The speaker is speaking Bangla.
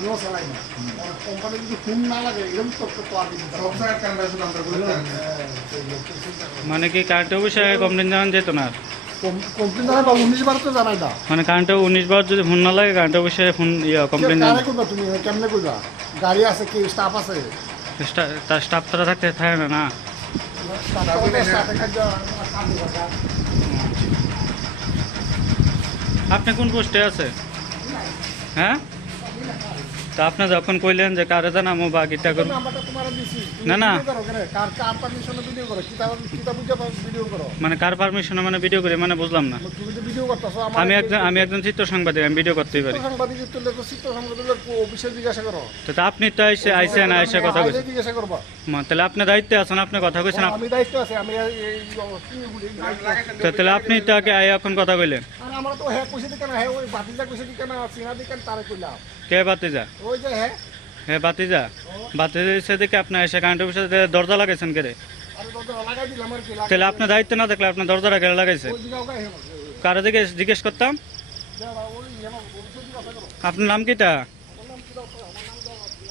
আমিও চালাই না কোম্পানি যদি ফোন না লাগে এরকম তো আর সব জায়গায় ক্যামেরা শুধু আমরা বলে মানে কি কারেন্ট অফিসে কমপ্লেন জানান যেত না কমপ্লেন জানাই বা 19 বার তো জানাই না মানে কারেন্টে 19 বার যদি ফোন না লাগে কারেন্ট অফিসে ফোন কমপ্লেন জানান কারে করবা তুমি কেমনে কইবা গাড়ি আছে কি স্টাফ আছে তার স্টাফ তারা থাকতে থাকে না না আপনি কোন পোস্টে আছে হ্যাঁ তা আপনি যখন কইলেন যে কারে জানামো বা কিটা করব না না মানে কার পারমিশনে মানে ভিডিও করি মানে বুঝলাম না আমি একজন চিত্র সাংবাদিক আমি ভিডিও করতেই পারি তো আপনি তো আইসেন আইসে কথা কইছেন তাহলে আপনি দায়িত্বে আছেন আপনি কথা কইছেন আমি দায়িত্ব আছে আমি তাহলে আপনি তো আগে এখন কথা কইলেন আমার তো হ্যাঁ কইছে কেন হ্যাঁ ওই বাতিজা কইছে কেন চিনা দিকেন তারে কইলাম কে বাতিজা ওই যে হ্যাঁ হ্যাঁ বাতিজা বাতিজা দেখে আপনি এসে কারেন্ট অফিসে দরজা লাগাইছেন কে রে লাগাই দিলাম আর কি তাহলে আপনার দায়িত্ব না থাকলে আপনার দরজাটা কেড়ে লাগাইছে কারে দিকে জিজ্ঞেস করতাম আপনার নাম কিটা